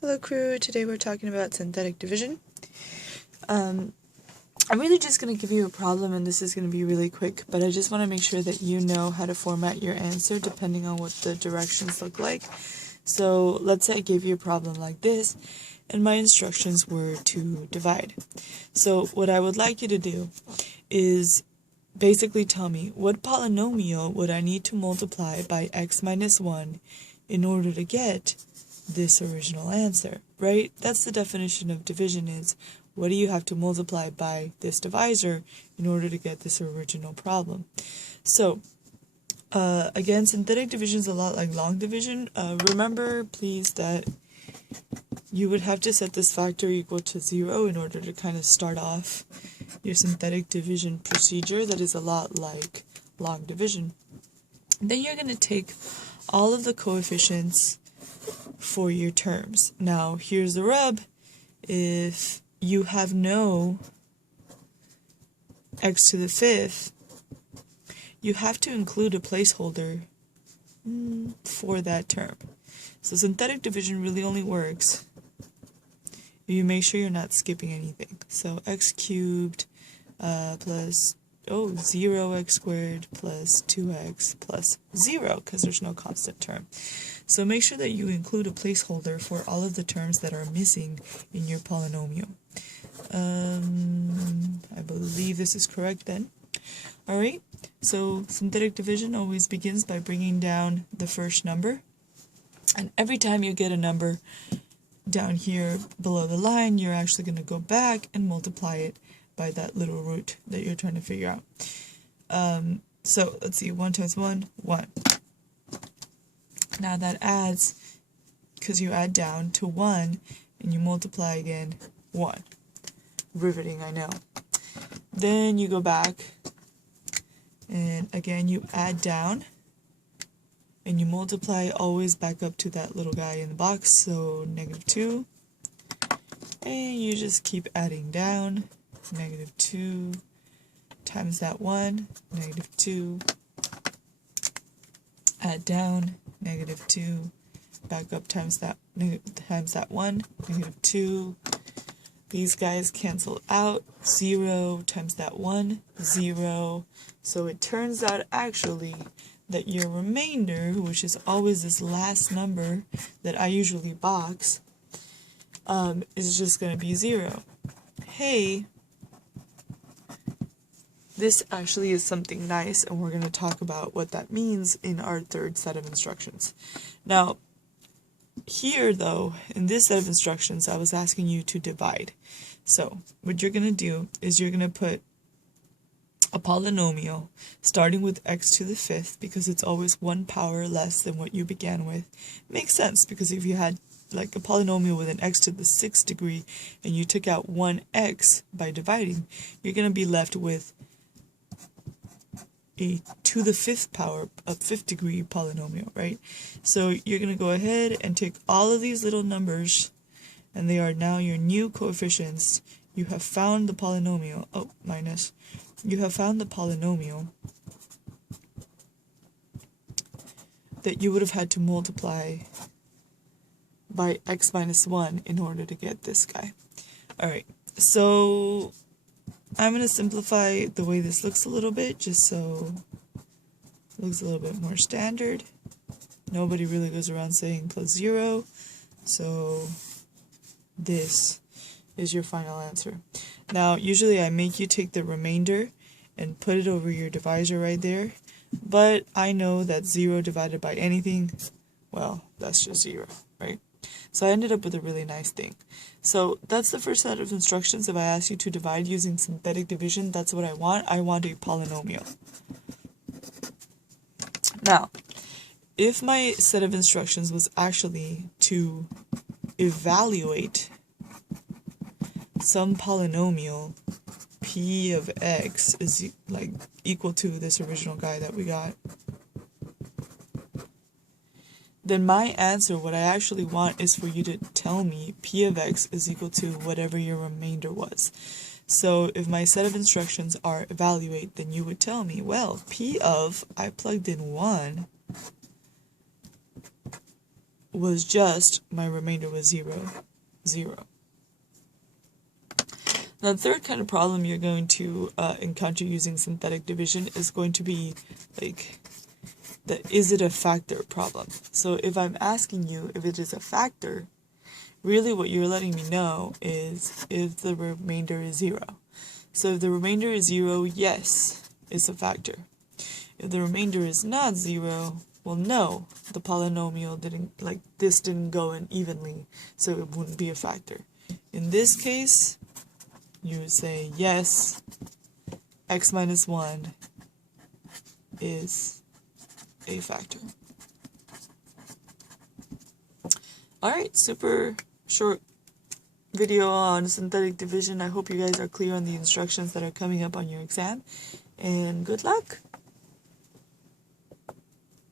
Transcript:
Hello crew, today we're talking about synthetic division. I'm really just going to give you a problem and this is going to be really quick, but I just want to make sure that you know how to format your answer depending on what the directions look like. So let's say I gave you a problem like this and my instructions were to divide. So what I would like you to do is basically tell me what polynomial would I need to multiply by x minus 1 in order to get this original answer, right? That's the definition of division, is what do you have to multiply by this divisor in order to get this original problem. So again, synthetic division is a lot like long division. Remember please that you would have to set this factor equal to 0 in order to kind of start off your synthetic division procedure. That is a lot like long division. Then you're going to take all of the coefficients for your terms. Now here's the rub: if you have no x to the 5th, you have to include a placeholder for that term. So synthetic division really only works if you make sure you're not skipping anything. So x cubed plus 0x squared plus 2x plus 0, because there's no constant term. So make sure that you include a placeholder for all of the terms that are missing in your polynomial. I believe this is correct then. Alright, so synthetic division always begins by bringing down the first number. And every time you get a number down here below the line, you're actually going to go back and multiply it by that little root that you're trying to figure out. So let's see, 1 times 1, 1. Now that adds, because you add down to 1 and you multiply again, 1. Riveting, I know. Then you go back and again you add down and you multiply always back up to that little guy in the box, so -2. And you just keep adding down, -2 times that 1, -2, add down, -2, back up times that 1, -2. These guys cancel out, 0 times that 1, 0. So it turns out actually that your remainder, which is always this last number that I usually box, is just going to be 0. Hey, this actually is something nice, and we're going to talk about what that means in our third set of instructions. Now, here though, in this set of instructions, I was asking you to divide. So, what you're going to do is you're going to put a polynomial starting with x to the 5th, because it's always 1 power less than what you began with. Makes sense, because if you had like a polynomial with an x to the 6th degree and you took out 1x by dividing, you're going to be left with a to the 5th power of 5th degree polynomial, right? So you're going to go ahead and take all of these little numbers, and they are now your new coefficients. You have found the polynomial, you have found the polynomial that you would have had to multiply by x minus 1 in order to get this guy. Alright, so I'm going to simplify the way this looks a little bit, just so it looks a little bit more standard. Nobody really goes around saying plus 0, so this is your final answer. Now, usually I make you take the remainder and put it over your divisor right there, but I know that 0 divided by anything, well, that's just 0, right? So I ended up with a really nice thing. So that's the first set of instructions. If I ask you to divide using synthetic division, that's what I want. I want a polynomial. Now, if my set of instructions was actually to evaluate some polynomial p of x is like equal to this original guy that we got, then my answer, what I actually want, is for you to tell me p of x is equal to whatever your remainder was. So if my set of instructions are evaluate, then you would tell me, well, p of, I plugged in 1, was just my remainder was 0, 0. Now, the third kind of problem you're going to encounter using synthetic division is going to be like the is it a factor problem. So if I'm asking you if it is a factor, really what you're letting me know is if the remainder is 0. So if the remainder is 0, yes, it's a factor. If the remainder is not 0, well, no, the polynomial didn't go in evenly, so it wouldn't be a factor. In this case, you would say, yes, x minus 1 is a factor. Alright, super short video on synthetic division. I hope you guys are clear on the instructions that are coming up on your exam, and good luck!